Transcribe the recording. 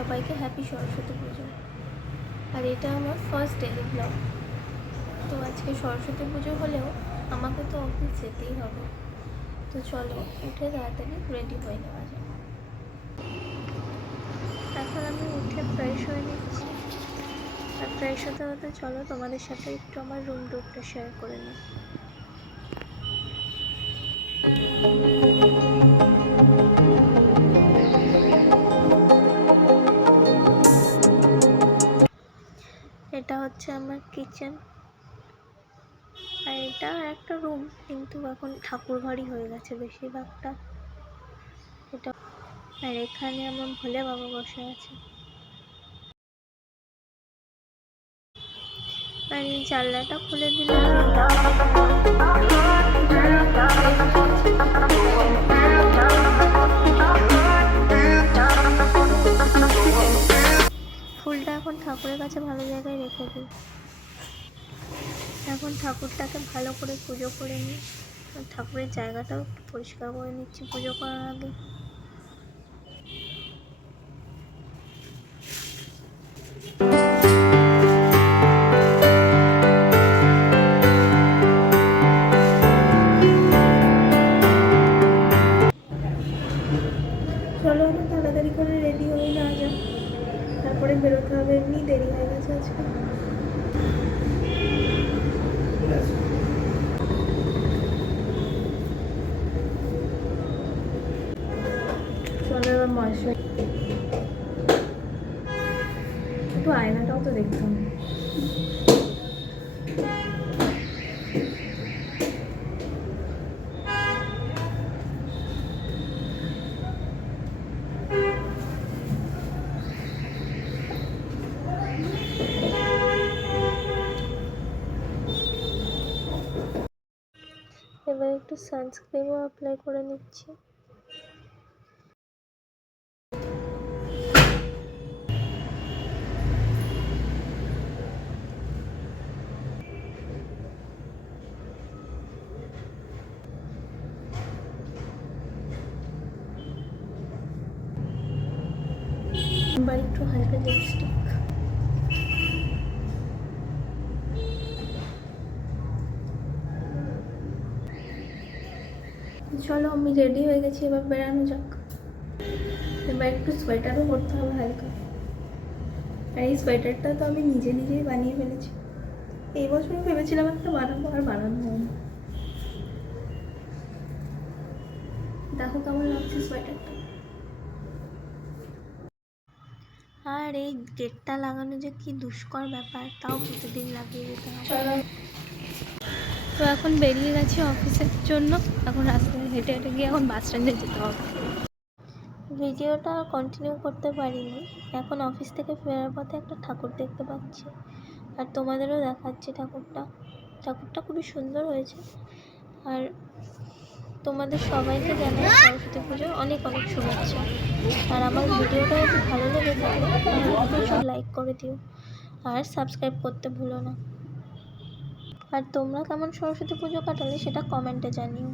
সবাইকে হ্যাপি সরস্বতী পুজো। আর এটা আমার ফার্স্ট ডেলি ব্লগ। তো আজকে সরস্বতী পুজো হলেও আমাকে তো অফিস যেতেই হবে। তো চলো উঠে তাড়াতাড়ি রেডি হয়ে নেওয়া যায়। এখন আমি উঠে ফ্রেশ হয়ে নিচ্ছি। আর ফ্রেশ হতে হতে চলো তোমাদের সাথে একটু আমার রুম টুরটা শেয়ার করে নিই। এটা হচ্ছে আমার কিচেন, আর এটা একটা রুম, কিন্তু এখন ঠাকুর ঘরই হয়ে গেছে বেশিরভাগটা। এটা আর এখানে আমার ভোলে বাবা বসে আছে। আর এই জানলাটা খুলে দিলে ফুলটা এখন ঠাকুরের কাছে ভালো জায়গায় রেখে দিই। এখন ঠাকুরটাকে ভালো করে পুজো করে নিই। আর ঠাকুরের জায়গাটাও একটু পরিষ্কার করে নিচ্ছি পুজো করার আগে। চলো এখন তাড়াতাড়ি করে রেডি হয়ে নেওয়া যাক, তারপরে বেরোতে হবে, এমনি দেরি হয়ে গেছে আজকে। চলো এবার মশলা একটু আয়নাটাও তো দেখতে হবে। এবার একটু সানস্ক্রিনও অ্যাপ্লাই করে নিচ্ছি। এবার একটু হালকা লিপস্টিক। চলো আমি রেডি হয়ে গেছি, এবার বেরানো যাক। এবার একটু সোয়েটারও পরতে হবে হালকা। আর এই সোয়েটারটা তো আমি নিজেই বানিয়ে ফেলেছি। এই বছরও ভেবেছিলাম একটা বানাবো, আর বানানো হয়নি। দেখো কেমন লাগছে সোয়েটারটা। আর এই গেটটা লাগানো যে কি দুষ্কর ব্যাপার, তাও প্রতিদিন লাগিয়ে দিতে হবে। তো এখন বেরিয়ে গেছি অফিসের জন্য। এখন রাস্তায় হেঁটে হেঁটে গিয়ে এখন বাস স্ট্যান্ডে যেতে হবে। ভিডিওটা কন্টিনিউ করতে পারিনি। এখন অফিস থেকে ফেরার পথে একটা ঠাকুর দেখতে পাচ্ছি, আর তোমাদেরও দেখাচ্ছি ঠাকুরটা খুবই সুন্দর হয়েছে। আর তোমাদের সবাইকে জানাই সরস্বতী পুজোর অনেক অনেক শুভেচ্ছা। আর আমার ভিডিওটা যদি ভালো লেগে থাকে তাহলে প্রচুর লাইক করে দিও, আর সাবস্ক্রাইব করতে ভুলো না। আর তোমরা কেমন সরস্বতী পুজো কাটালে সেটা কমেন্টে জানিও।